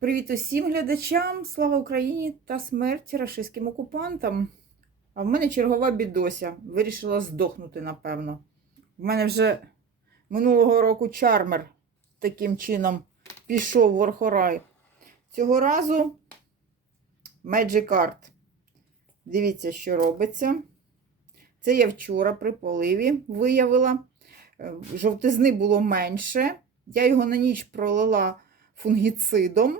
Привіт усім глядачам! Слава Україні та смерть рашистським окупантам. А в мене чергова бідося. Вирішила здохнути, напевно. В мене вже минулого року чармер таким чином пішов в Орхорай. Цього разу Magic Art. Дивіться, що робиться. Це я вчора при поливі виявила. Е, Жовтизни було менше. Я його на ніч пролила фунгіцидом.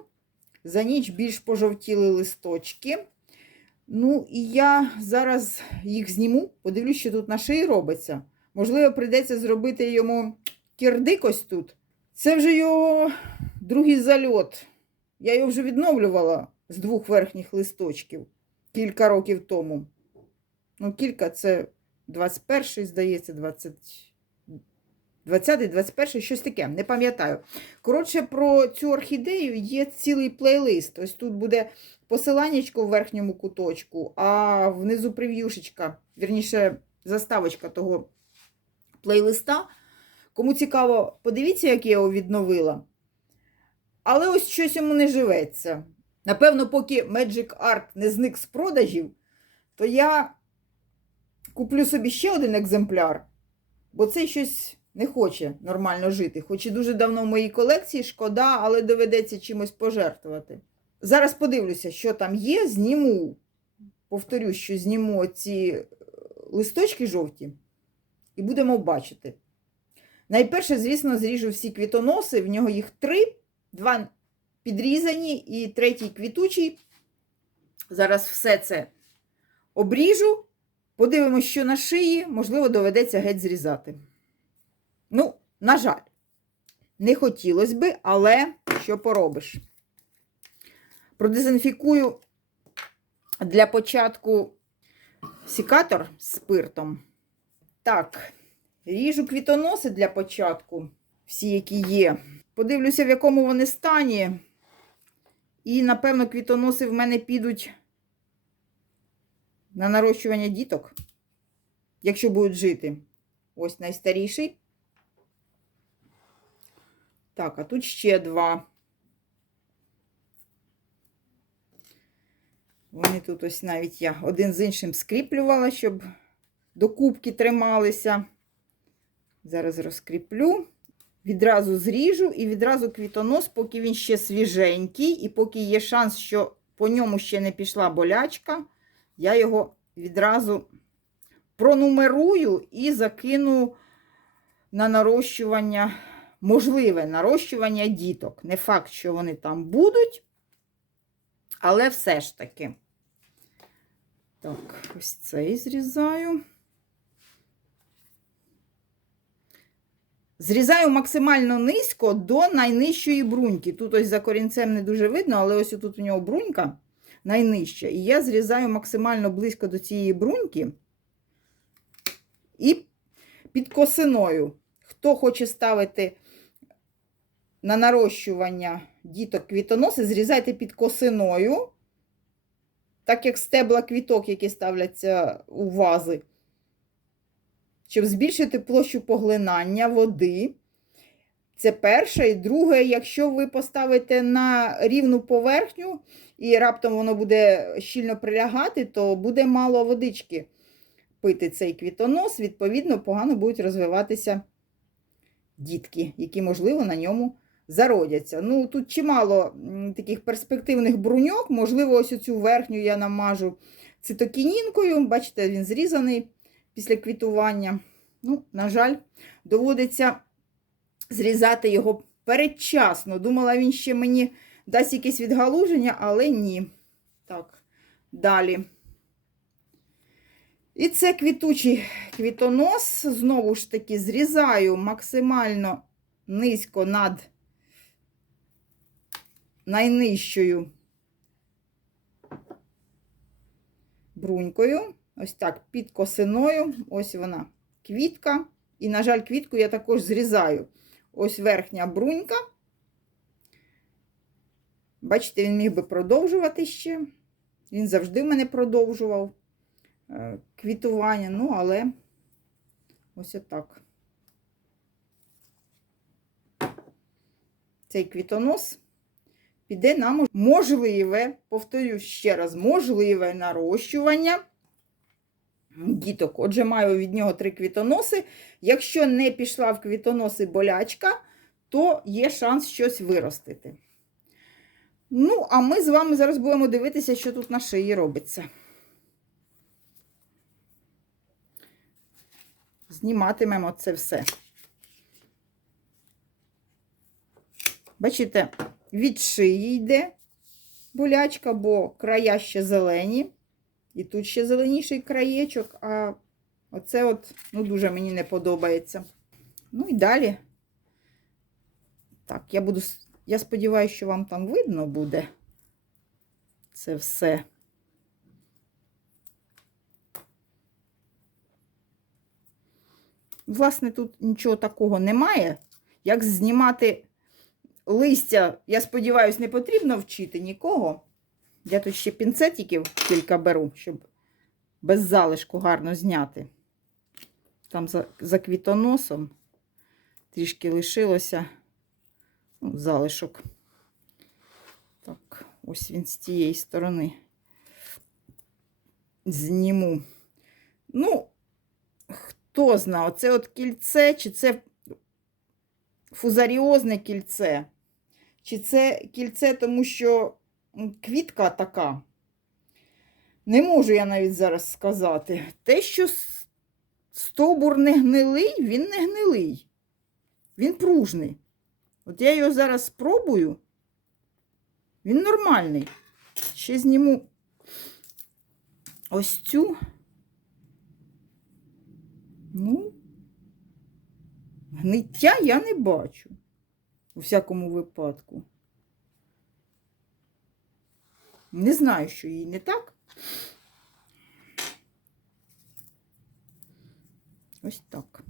За ніч більш пожовтіли листочки. Ну, і я зараз їх зніму, подивлюсь, що тут на шиї робиться. Можливо, прийдеться зробити йому кірдик ось тут. Це вже його другий зальот. Я його вже відновлювала з двох верхніх листочків кілька років тому. Ну, кілька це 21-й, здається, 20. 20-й, 21-й, щось таке, не пам'ятаю. Коротше, про цю орхідею є цілий плейлист. Ось тут буде посиланнячко в верхньому куточку, а внизу прев'юшечка, вірніше, заставочка того плейлиста. Кому цікаво, подивіться, як я його відновила. Але ось щось йому не живеться. Напевно, поки Magic Art не зник з продажів, то я куплю собі ще один екземпляр, бо це щось не хоче нормально жити. Хоч і дуже давно в моїй колекції, шкода, але доведеться чимось пожертвувати. Зараз подивлюся, що там є, зніму. Повторюсь, що зніму ці листочки жовті і будемо бачити. Найперше, звісно, зріжу всі квітоноси, в нього їх три, два підрізані і третій квітучий. Зараз все це обріжу, подивимося, що на шиї, можливо, доведеться геть зрізати. Ну, на жаль, не хотілося би, але що поробиш? Продезінфікую для початку сікатор спиртом. Так, ріжу квітоноси для початку, всі, які є. Подивлюся, в якому вони стані. І, напевно, квітоноси в мене підуть на нарощування діток, якщо будуть жити. Ось найстаріший. Так, а тут ще два. Вони тут ось навіть я один з іншим скріплювала, щоб до кубки трималися. Зараз розкріплю. Відразу зріжу і відразу квітонос, поки він ще свіженький, і поки є шанс, що по ньому ще не пішла болячка, я його відразу пронумерую і закину на нарощування можливе нарощування діток. Не факт, що вони там будуть, але все ж таки. Так, ось цей зрізаю. Зрізаю максимально низько до найнижчої бруньки. Тут ось за корінцем не дуже видно, але ось тут у нього брунька найнижча. І я зрізаю максимально близько до цієї бруньки і під косиною. Хто хоче ставити на нарощування діток квітоноси, зрізайте під косиною, так як стебла квіток, які ставляться у вази, щоб збільшити площу поглинання води. Це перше. І друге, якщо ви поставите на рівну поверхню і раптом воно буде щільно прилягати, то буде мало водички пити цей квітонос, відповідно, погано будуть розвиватися дітки, які, можливо, на ньому зародяться. Ну, Тут чимало таких перспективних бруньок, можливо, ось цю верхню я намажу цитокінінкою. Бачите, він зрізаний після квітування. Ну, На жаль, доводиться зрізати його передчасно. Думала, він ще мені дасть якесь відгалуження, але ні. Так, далі. І це квітучий квітонос. Знову ж таки, зрізаю максимально низько над найнижчою брунькою. Ось так, під косиною. Ось вона квітка. І, на жаль, квітку я також зрізаю. Ось верхня брунька. Бачите, він міг би продовжувати ще. Він завжди в мене продовжував е, квітування, ну, але Ось отак. Цей квітонос піде на можливе, повторю ще раз, можливе нарощування діток. Отже, маю від нього три квітоноси. Якщо не пішла в квітоноси болячка, то є шанс щось виростити. Ну, а ми з вами зараз будемо дивитися, що тут на шиї робиться. Зніматимемо це все. Бачите, від шиї йде болячка, бо края ще зелені. І тут ще зеленіший краєчок, а оце от, ну, дуже мені не подобається. Ну і далі. Так, я буду. Я сподіваюся, що вам там видно буде це все. Власне, тут нічого такого немає. Як знімати листя, я сподіваюся, не потрібно вчити нікого. Я тут ще пінцетиків кілька беру, щоб без залишку гарно зняти. Там за, за квітоносом трішки лишилося ну, залишок. Так, ось він з тієї сторони. Зніму. Ну, хто знає, оце от кільце, чи це фузаріозне кільце, чи це кільце, тому що квітка така. Не можу я навіть зараз сказати. Те, що стовбур не гнилий, він не гнилий. Він пружний. От я його зараз спробую. Він нормальний. Ще зніму ось цю. Ну, гниття я не бачу. У всякому випадку. Не знаю, що їй не так. Ось так.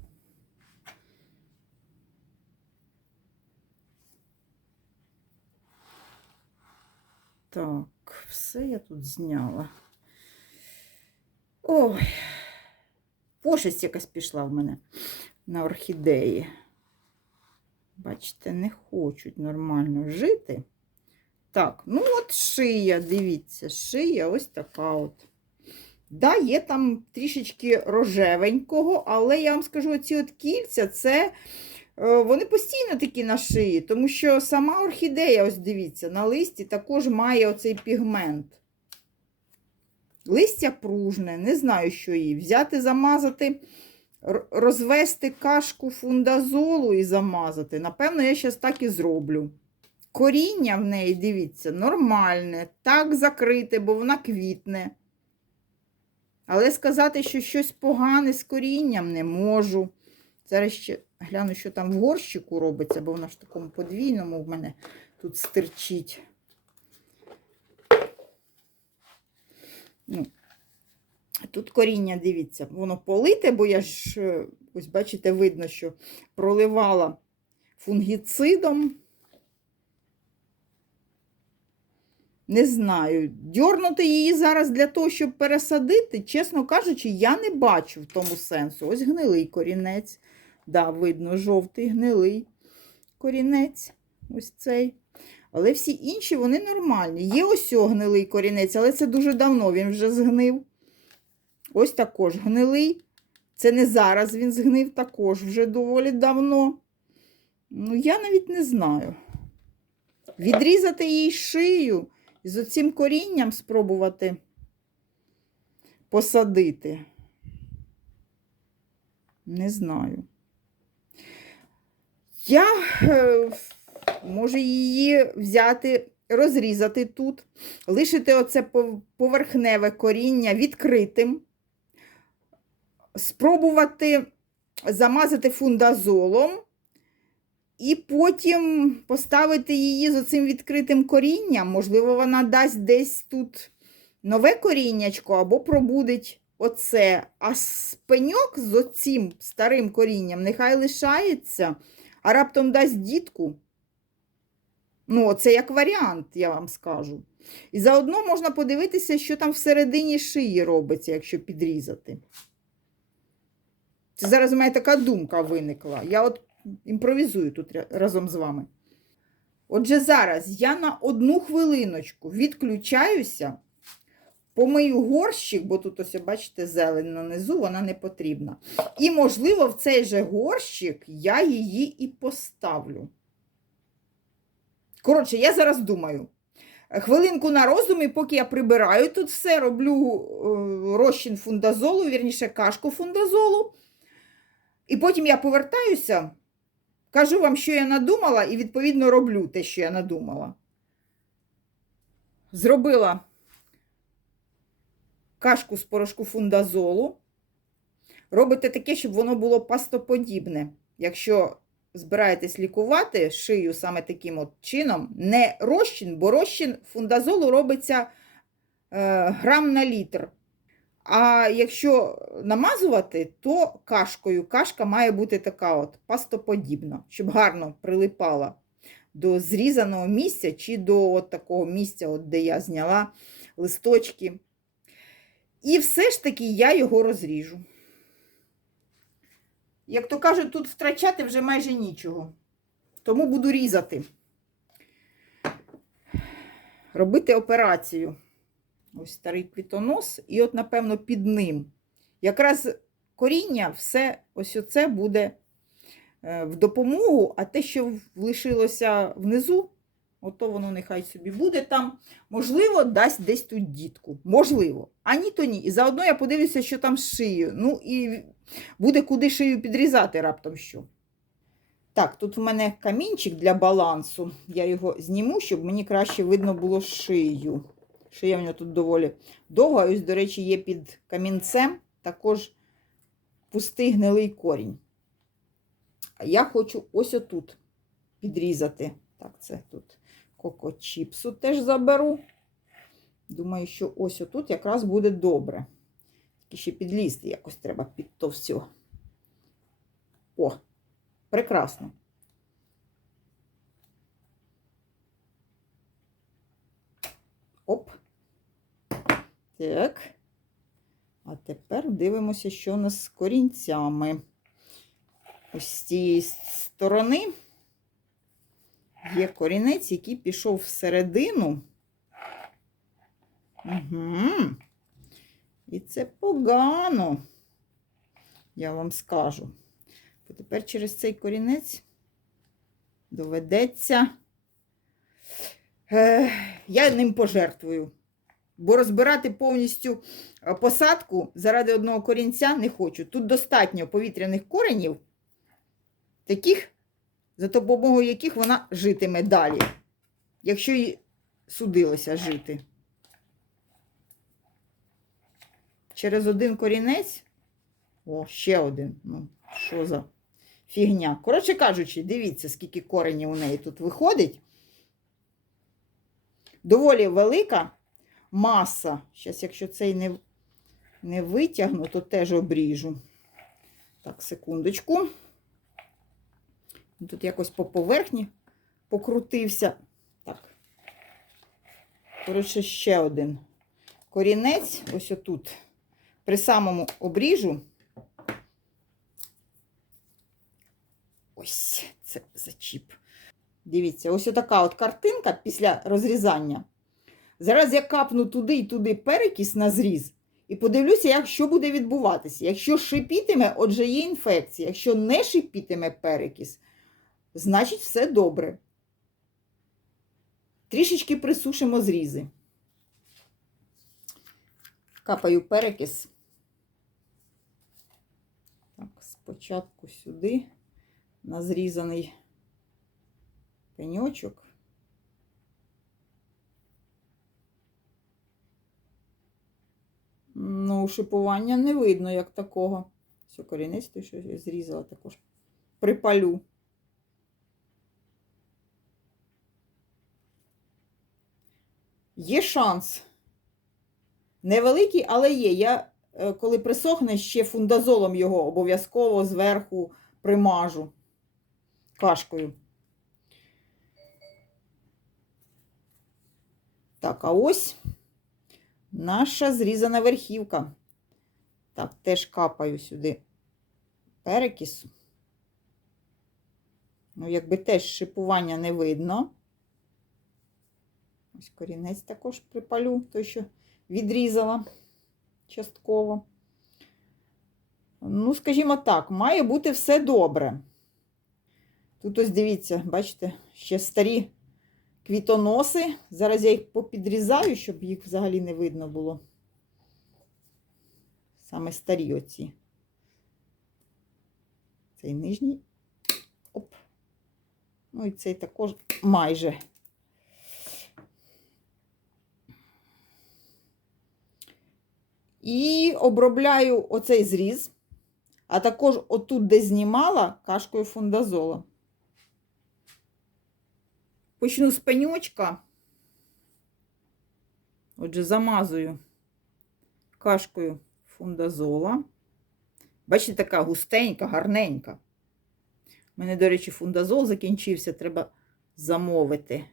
Так, все я тут зняла. Ой, пошесть якась пішла в мене на орхідеї. Бачите, не хочуть нормально жити. Так, ну от шия, дивіться, шия ось така от. Да, є там трішечки рожевенького, але я вам скажу, ці от кільця, це е, вони постійно такі на шиї, тому що сама орхідея, ось дивіться, на листі також має оцей пігмент. Листя пружне, не знаю, що їй. Взяти, замазати, розвести кашку фундазолу і замазати. Напевно, я зараз так і зроблю. Коріння в неї, дивіться, нормальне, так закрите, бо вона квітне. Але сказати, що щось погане з корінням не можу. Зараз ще гляну, що там в горщику робиться, бо воно ж в такому подвійному в мене тут стирчить. Ну, тут коріння, дивіться, воно полите, бо я ж, е, ось бачите, видно, що проливала фунгіцидом. Не знаю, дьорнути її зараз для того, щоб пересадити, чесно кажучи, я не бачу в тому сенсу. Ось гнилий корінець. Да, видно, жовтий гнилий корінець. Ось цей. Але всі інші вони нормальні. Є ось гнилий корінець, але це дуже давно він вже згнив. Ось також гнилий. Це не зараз він згнив, також вже доволі давно. Ну, я навіть не знаю. Відрізати їй шию з оцим корінням спробувати посадити. Не знаю. Я е, можу її взяти, розрізати тут, лишити оце поверхневе коріння відкритим, спробувати замазати фундазолом. І потім поставити її з оцим відкритим корінням. Можливо, вона дасть десь тут нове коріннячко або пробудить оце. А пеньок з оцим старим корінням нехай лишається, а раптом дасть дітку. Ну, це як варіант, я вам скажу. І заодно можна подивитися, що там всередині шиї робиться, якщо підрізати. Це зараз у мене така думка виникла. Я от імпровізую тут разом з вами. Отже, зараз я на одну хвилиночку відключаюся, помию горщик, бо тут ось, бачите, зелень нанизу, вона не потрібна. І, можливо, в цей же горщик я її і поставлю. Коротше, я зараз думаю. Хвилинку на розум, і поки я прибираю тут все, роблю е, розчин фундазолу, вірніше кашку фундазолу. І потім я повертаюся, кажу вам, що я надумала, і відповідно роблю те, що я надумала. Зробила кашку з порошку фундазолу. Робите таке, щоб воно було пастоподібне. Якщо збираєтесь лікувати шию саме таким от чином, не розчин, бо розчин фундазолу робиться е, грам на літр. А якщо намазувати, то кашкою. Кашка має бути така от пастоподібна, щоб гарно прилипала до зрізаного місця чи до от такого місця, от де я зняла листочки. І все ж таки я його розріжу. Як то кажуть, тут втрачати вже майже нічого. Тому буду різати. Робити операцію. Ось старий квітонос, і от, напевно, під ним. Якраз коріння, все ось оце буде е, в допомогу, а те, що лишилося внизу, ото воно нехай собі буде там. Можливо, дасть десь тут дітку. Можливо. А ні, то ні. І заодно я подивлюся, що там з шиєю. Ну і буде куди шию підрізати раптом що. Так, тут в мене камінчик для балансу. Я його зніму, щоб мені краще видно було шию. Шия в нього тут доволі довга. Ось, до речі, є під камінцем також пустий гнилий корінь. А я хочу ось отут підрізати. Так, це тут кокочіпсу теж заберу. Думаю, що ось отут якраз буде добре. Тільки ще підлізти якось треба під то все. О, прекрасно. Оп. Так. А тепер дивимося, що у нас з корінцями. Ось з цієї сторони є корінець, який пішов всередину. Угу. І це погано, я вам скажу. Бо тепер через цей корінець доведеться. Е, я ним пожертвую. Бо розбирати повністю е, посадку заради одного корінця не хочу. Тут достатньо повітряних коренів, таких, за допомогою яких вона житиме далі, якщо їй судилося жити. Через один корінець. О, ще один. Ну, що за фігня. Коротше кажучи, дивіться, скільки коренів у неї тут виходить. Доволі велика маса. Зараз, якщо цей не, не витягну, то теж обріжу. Так, секундочку. Тут якось по поверхні покрутився. Так. Коротше, ще один корінець. Ось отут. При самому обріжу. Ось це зачіп. Дивіться, ось така от картинка після розрізання. Зараз я капну туди і туди перекіс на зріз. І подивлюся, як, що буде відбуватися. Якщо шипітиме, отже, є інфекція. Якщо не шипітиме перекіс, значить все добре. Трішечки присушимо зрізи. Капаю перекис. Так, спочатку сюди на зрізаний пеньочок. Ну, шипування не видно, як такого. Все, корінець, той, що я зрізала також. Припалю. Є шанс. Невеликий, але є. Я, е, коли присохне, ще фундазолом його обов'язково зверху примажу кашкою. Так, а ось наша зрізана верхівка. Так, теж капаю сюди перекис. Ну, якби теж шипування не видно. Ось корінець також припалю, той, що відрізала частково. Ну, скажімо так, має бути все добре. Тут ось дивіться, бачите, ще старі квітоноси. Зараз я їх попідрізаю, щоб їх взагалі не видно було. Саме старі оці. Цей нижній. Оп. Ну і цей також майже. І обробляю оцей зріз, а також отут, де знімала, кашкою фундазола. Почну з пеньочка. Отже, замазую кашкою фундазола. Бачите, така густенька, гарненька. У мене, до речі, фундазол закінчився, треба замовити.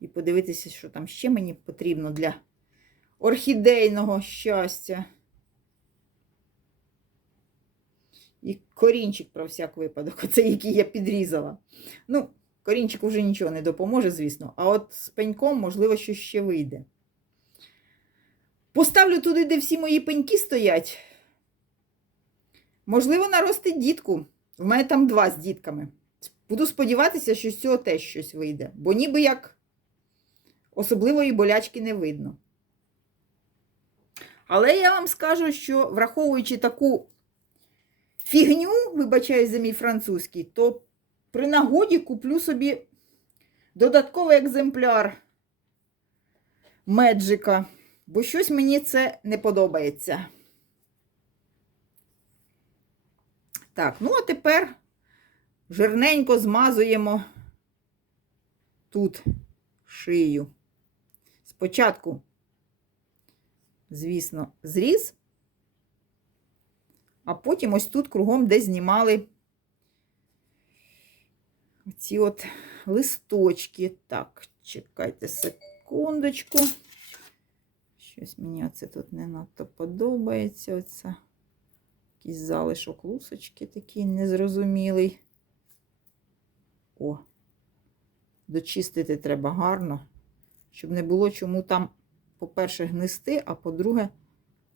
І подивитися, що там ще мені потрібно для орхідейного щастя. І корінчик про всяк випадок, оцей, який я підрізала. Ну, корінчик вже нічого не допоможе, звісно. А от з пеньком, можливо, що ще вийде. Поставлю туди, де всі мої пеньки стоять. Можливо, наростить дітку. В мене там два з дітками. Буду сподіватися, що з цього теж щось вийде. Бо ніби як особливої болячки не видно. Але я вам скажу, що враховуючи таку фігню, вибачаю за мій французький, то при нагоді куплю собі додатковий екземпляр меджика, бо щось мені це не подобається. Так, ну а тепер жирненько змазуємо тут шию. Спочатку, звісно, зріз, а потім ось тут кругом, де знімали ці от листочки. Так, чекайте секундочку. Щось мені оце тут не надто подобається. Оце якийсь залишок лусочки такий незрозумілий. О, дочистити треба гарно, щоб не було чому там, по-перше, гнисти, а по-друге,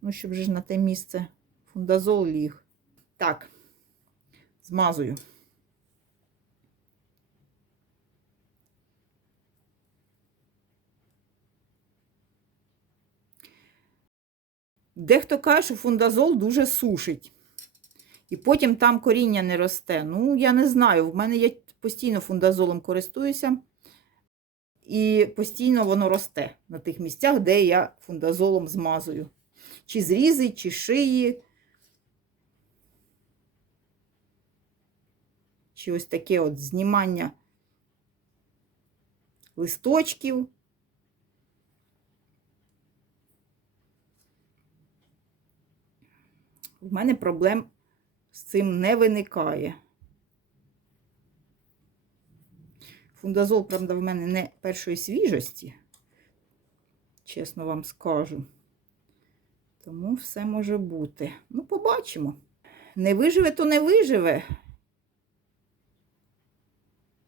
ну, щоб же на те місце фундазол ліг. Так, змазую. Дехто каже, що фундазол дуже сушить. І потім там коріння не росте. Ну, я не знаю. В мене я постійно фундазолом користуюся, і постійно воно росте на тих місцях, де я фундазолом змазую. Чи зрізи, чи шиї. Чи ось таке от знімання листочків. В мене проблем з цим не виникає. Фундазол, правда, в мене не першої свіжості, чесно вам скажу. Тому все може бути. Ну, побачимо. Не виживе, то не виживе.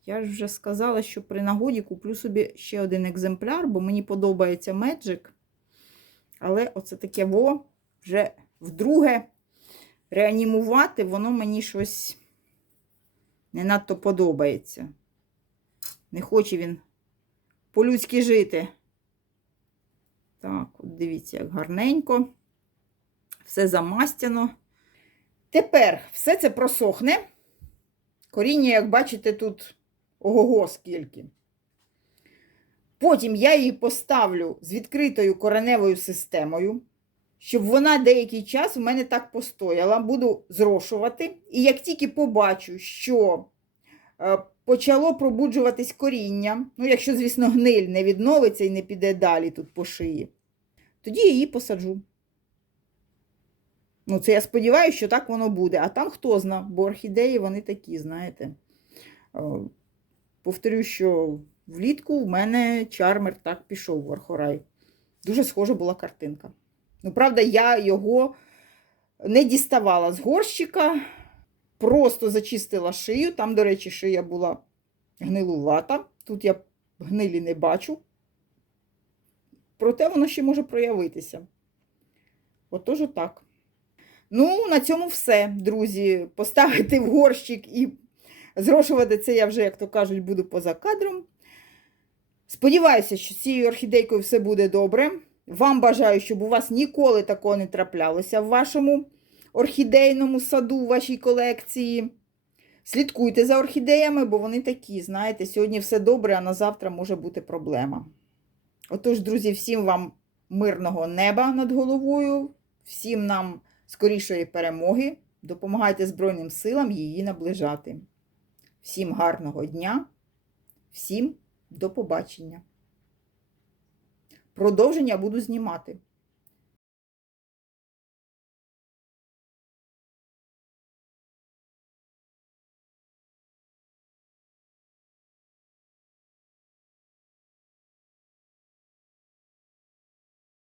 Я ж вже сказала, що при нагоді куплю собі ще один екземпляр, бо мені подобається Magic. Але оце таке во вже вдруге реанімувати, воно мені щось не надто подобається. Не хоче він по-людськи жити. Так, от дивіться, як гарненько. Все замастяно. Тепер все це просохне. Коріння, як бачите, тут ого-го скільки. Потім я її поставлю з відкритою кореневою системою щоб вона деякий час в мене так постояла, буду зрошувати. І як тільки побачу, що е, почало пробуджуватись коріння, ну, якщо, звісно, гниль не відновиться і не піде далі тут по шиї, тоді її посаджу. Ну, це я сподіваюся, що так воно буде. А там хто зна, бо орхідеї вони такі, знаєте. Е, повторю, що влітку в мене чармер так пішов в Архорай. Дуже схожа була картинка. Ну, правда, я його не діставала з горщика, просто зачистила шию. Там, до речі, шия була гнилувата. Тут я гнилі не бачу. Проте воно ще може проявитися. Отож так. Ну, на цьому все, друзі. Поставити в горщик і зрошувати це я вже, як то кажуть, буду поза кадром. Сподіваюся, що з цією орхідейкою все буде добре. Вам бажаю, щоб у вас ніколи такого не траплялося в вашому орхідейному саду, в вашій колекції. Слідкуйте за орхідеями, бо вони такі, знаєте, сьогодні все добре, а на завтра може бути проблема. Отож, друзі, всім вам мирного неба над головою, всім нам скорішої перемоги. Допомагайте Збройним силам її наближати. Всім гарного дня, всім до побачення. Продовження буду знімати.